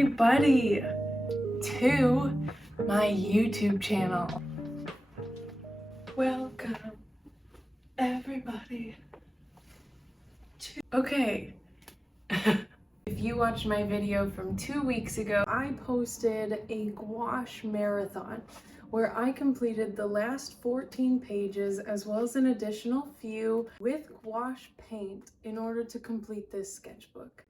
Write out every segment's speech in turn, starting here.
everybody to my YouTube channel. Welcome everybody to... Okay. If you watched my video from 2 weeks ago, I posted a gouache marathon where I completed the last 14 pages as well as an additional few with gouache paint in order to complete this sketchbook.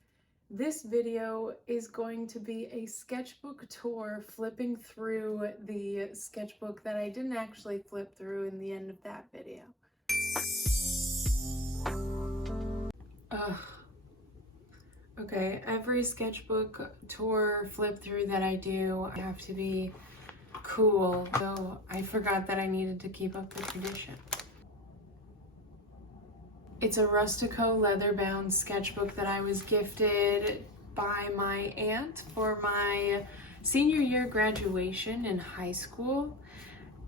This video is going to be a sketchbook tour, flipping through the sketchbook that I didn't actually flip through in the end of that video. Okay, every sketchbook tour flip through that I do, I have to be cool, so I forgot that I needed to keep up the tradition. It's a Rustico leather-bound sketchbook that I was gifted by my aunt for my senior year graduation in high school.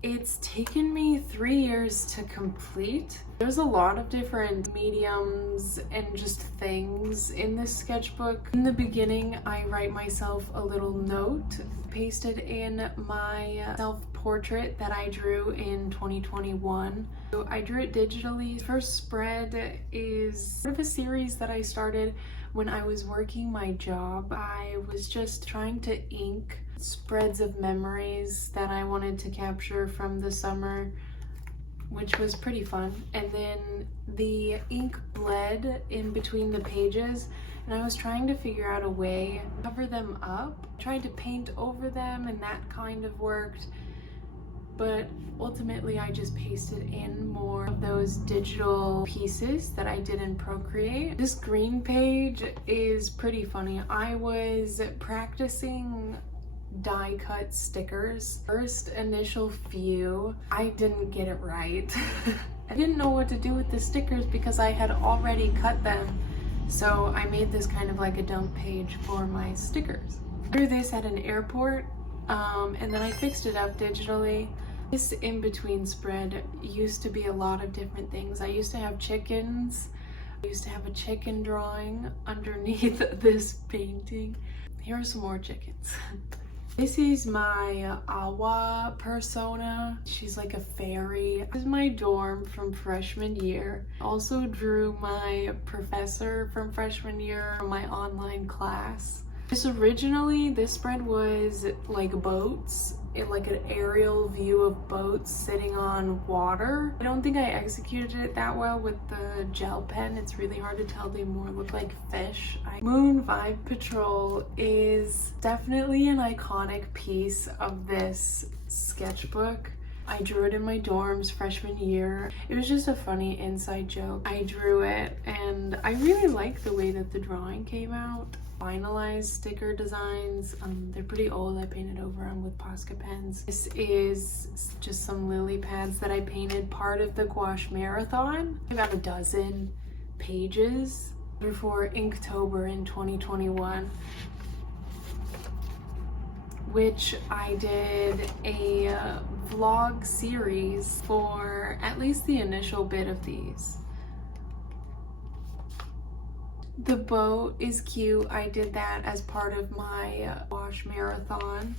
It's taken me 3 years to complete. There's a lot of different mediums and just things in this sketchbook. In the beginning, I write myself a little note, pasted in my self-portrait that I drew in 2021. So I drew it digitally. First spread is sort of a series that I started when I was working my job. I was just trying to ink spreads of memories that I wanted to capture from the summer, which was pretty fun. And then the ink bled in between the pages, and I was trying to figure out a way to cover them up. I tried to paint over them, and that kind of worked. But ultimately, I just pasted in more of those digital pieces that I did in Procreate. This green page is pretty funny. I was practicing die cut stickers. First initial few, I didn't get it right. I didn't know what to do with the stickers because I had already cut them. So I made this kind of like a dump page for my stickers. I drew this at an airport, and then I fixed it up digitally. This in-between spread used to be a lot of different things. I used to have chickens. I used to have a chicken drawing underneath this painting. Here are some more chickens. This is my Awa persona. She's like a fairy. This is my dorm from freshman year. I also drew my professor from freshman year from my online class. This spread was like boats, like an aerial view of boats sitting on water. I don't think I executed it that well with the gel pen. It's really hard to tell. They more look like fish. Moon Vibe Patrol is definitely an iconic piece of this sketchbook. I drew it in my dorms freshman year. It was just a funny inside joke. I drew it and I really like the way that the drawing came out. Finalized sticker designs. They're pretty old. I painted over them with Posca pens. This is just some lily pads that I painted part of the gouache marathon. About a dozen pages before Inktober in 2021, which I did a vlog series for at least the initial bit of these. The bow is cute. I did that as part of my gouache marathon.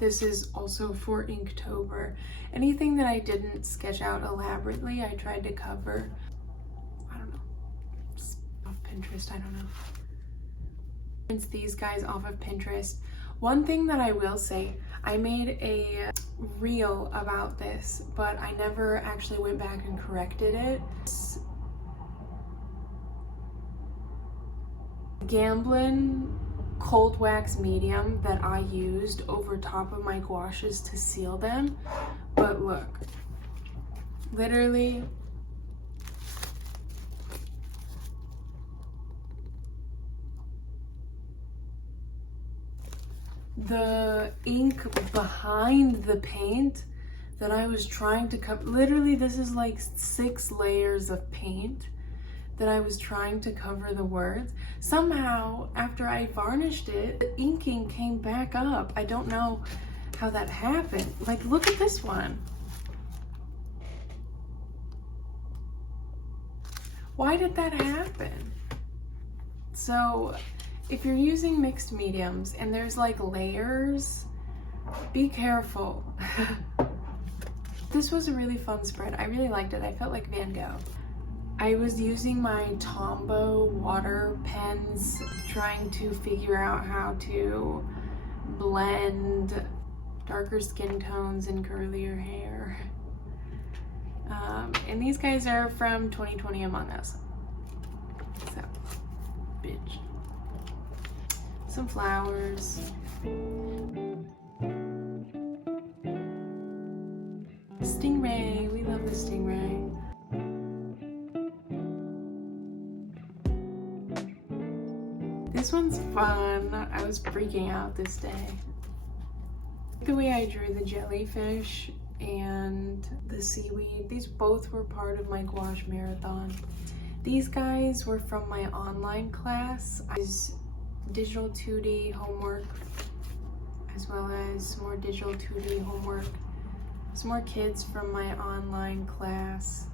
This is also for Inktober. Anything that I didn't sketch out elaborately, I tried to cover. I don't know. It's off Pinterest, I don't know. It's these guys off of Pinterest. One thing that I will say, I made a reel about this, but I never actually went back and corrected it. Gamblin cold wax medium that I used over top of my gouaches to seal them. But look, literally the ink behind the paint that I was trying to cover, literally this is like 6 layers of paint that I was trying to cover the words. Somehow, after I varnished it, the inking came back up. I don't know how that happened. Like, look at this one. Why did that happen? So If you're using mixed mediums and there's like layers, be careful. This was a really fun spread. I really liked it. I felt like Van Gogh. I was using my Tombow water pens, trying to figure out how to blend darker skin tones and curlier hair. And these guys are from 2020 Among Us. So, bitch. Some flowers. Stingray, we love the stingray. This one's fun. I was freaking out this day. The way I drew the jellyfish and the seaweed, these both were part of my gouache marathon. These guys were from my online class. I was digital 2D homework, as well as more digital 2D homework. Some more kids from my online class.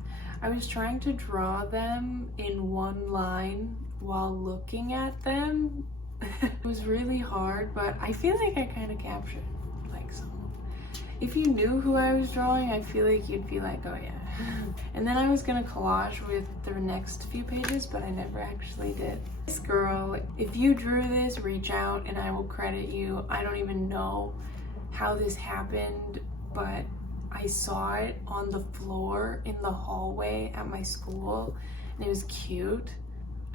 I was trying to draw them in one line while looking at them. It was really hard, but I feel like I kind of captured like some. If you knew who I was drawing, I feel like you'd be like, oh yeah. And then I was gonna collage with the next few pages, but I never actually did. This girl, if you drew this, reach out and I will credit you. I don't even know how this happened, but I saw it on the floor in the hallway at my school and it was cute.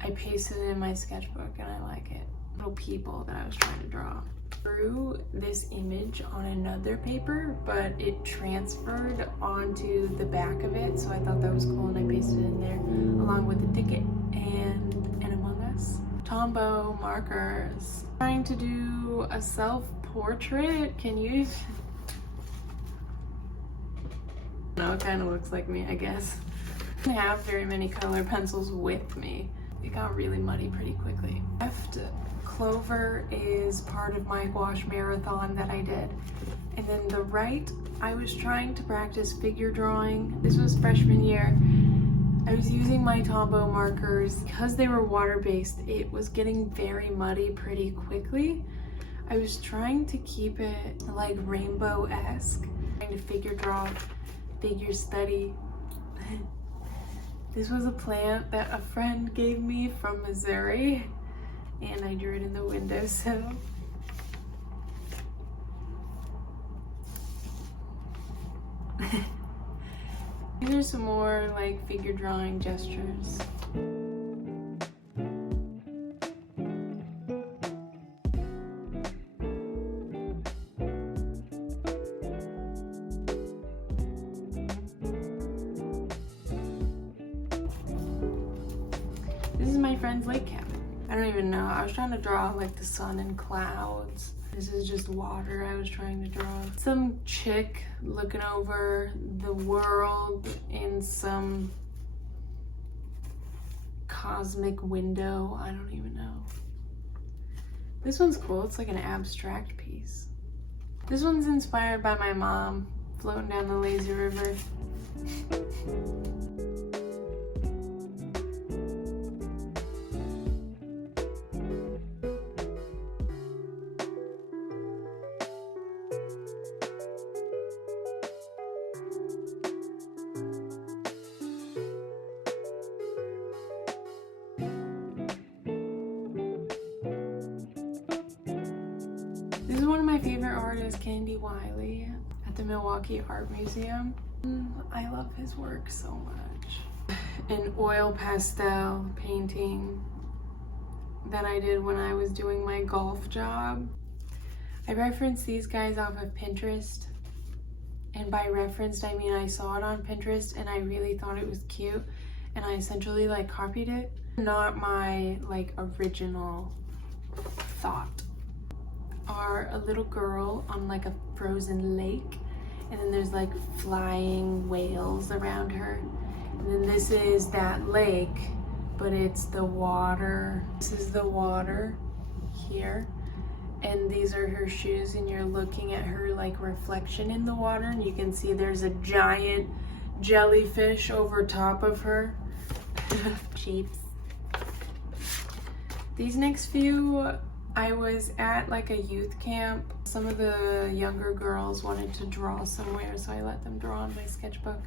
I pasted it in my sketchbook and I like it. Little people that I was trying to draw. Drew this image on another paper, but it transferred onto the back of it, so I thought that was cool and I pasted it in there along with the ticket and an Among Us. Tombow Markers. Trying to do a self-portrait. Can you? No, it kind of looks like me, I guess. I don't have very many color pencils with me. It got really muddy pretty quickly. Left clover is part of my gouache marathon that I did. And then the right, I was trying to practice figure drawing. This was freshman year. I was using my Tombow markers. Because they were water-based, it was getting very muddy pretty quickly. I was trying to keep it like rainbow-esque, trying to figure draw, figure study. This was a plant that a friend gave me from Missouri, and I drew it in the windowsill. These are some more like figure drawing gestures. This is my friend's lake cabin. I don't even know. I was trying to draw like the sun and clouds. This is just water I was trying to draw. Some chick looking over the world in some cosmic window. I don't even know. This one's cool. It's like an abstract piece. This one's inspired by my mom floating down the lazy river. This is one of my favorite artists, Candy Wiley, at the Milwaukee Art Museum. I love his work so much. An oil pastel painting that I did when I was doing my golf job. I referenced these guys off of Pinterest. And by referenced, I mean I saw it on Pinterest and I really thought it was cute. And I essentially like copied it. Not my like original thought. Are a little girl on like a frozen lake, and then there's like flying whales around her, and then this is that lake, but it's the water. This is the water here, and these are her shoes, and you're looking at her like reflection in the water, and you can see there's a giant jellyfish over top of her. Shapes. These next few, I was at like a youth camp. Some of the younger girls wanted to draw somewhere, so I let them draw on my sketchbook.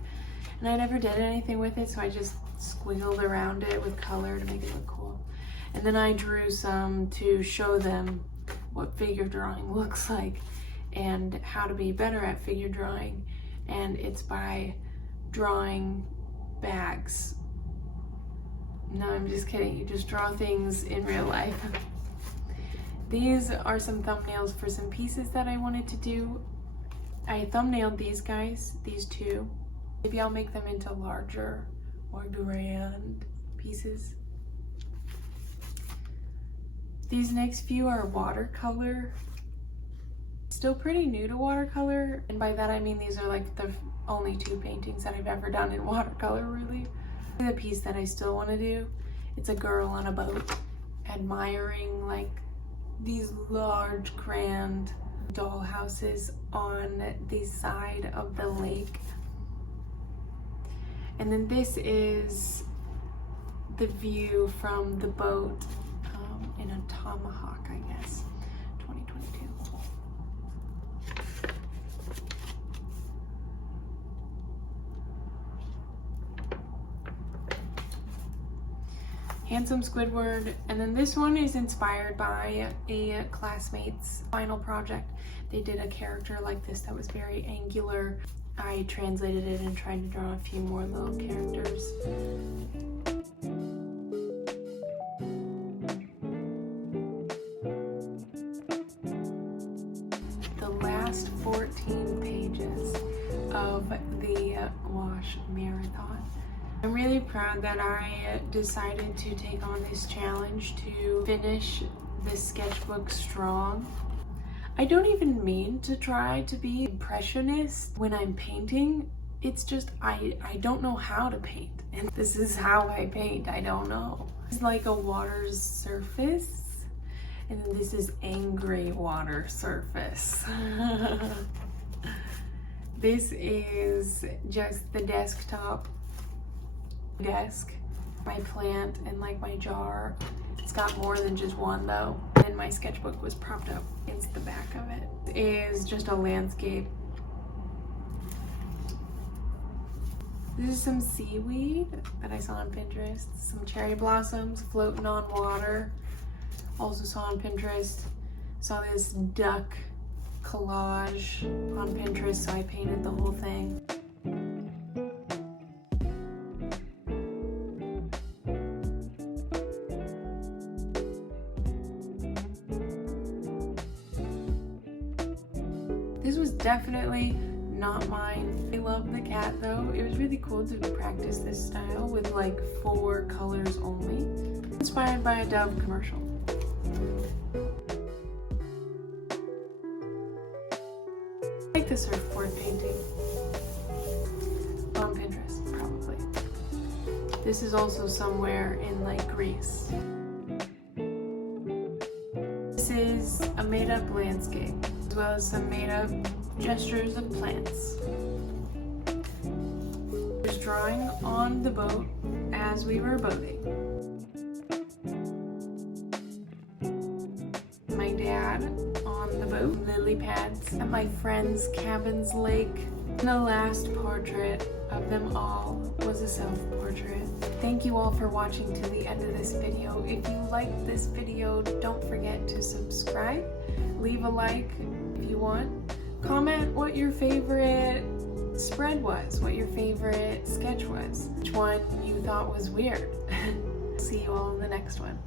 And I never did anything with it, so I just squiggled around it with color to make it look cool. And then I drew some to show them what figure drawing looks like and how to be better at figure drawing. And it's by drawing bags. No, I'm just kidding. You just draw things in real life. These are some thumbnails for some pieces that I wanted to do. I thumbnailed these guys, these two. Maybe I'll make them into larger, more grand pieces. These next few are watercolor. Still pretty new to watercolor, and by that I mean these are like the only 2 paintings that I've ever done in watercolor, really. The piece that I still want to do, it's a girl on a boat admiring like these large grand doll houses on the side of the lake. And then this is the view from the boat in a tomahawk, I guess, 2022. Handsome Squidward. And then this one is inspired by a classmate's final project. They did a character like this that was very angular. I translated it and tried to draw a few more little characters. The last 14 pages of the Gouache marathon. I'm really proud that I decided to take on this challenge to finish this sketchbook strong. I don't even mean to try to be impressionist when I'm painting. It's just I don't know how to paint, and this is how I paint. I don't know. It's like a water surface, and then this is angry water surface. This is just the desktop desk, my plant, and like my jar. It's got more than just one though. And my sketchbook was propped up against the back of it. It is just a landscape. This is some seaweed that I saw on Pinterest. Some cherry blossoms floating on water. Also saw on Pinterest. Saw this duck collage on Pinterest, so I painted the whole thing. This was definitely not mine. I love the cat though. It was really cool to practice this style with like 4 colors only. Inspired by a Dove commercial. I like the surfboard painting. On Pinterest, probably. This is also somewhere in like Greece. This is a made-up landscape, as well as some made-up gestures of plants. There's drawing on the boat as we were boating. My dad on the boat, lily pads at my friend's cabin's lake. And the last portrait of them all was a self-portrait. Thank you all for watching to the end of this video. If you liked this video, don't forget to subscribe, leave a like if you want, comment what your favorite spread was, what your favorite sketch was, which one you thought was weird. See you all in the next one.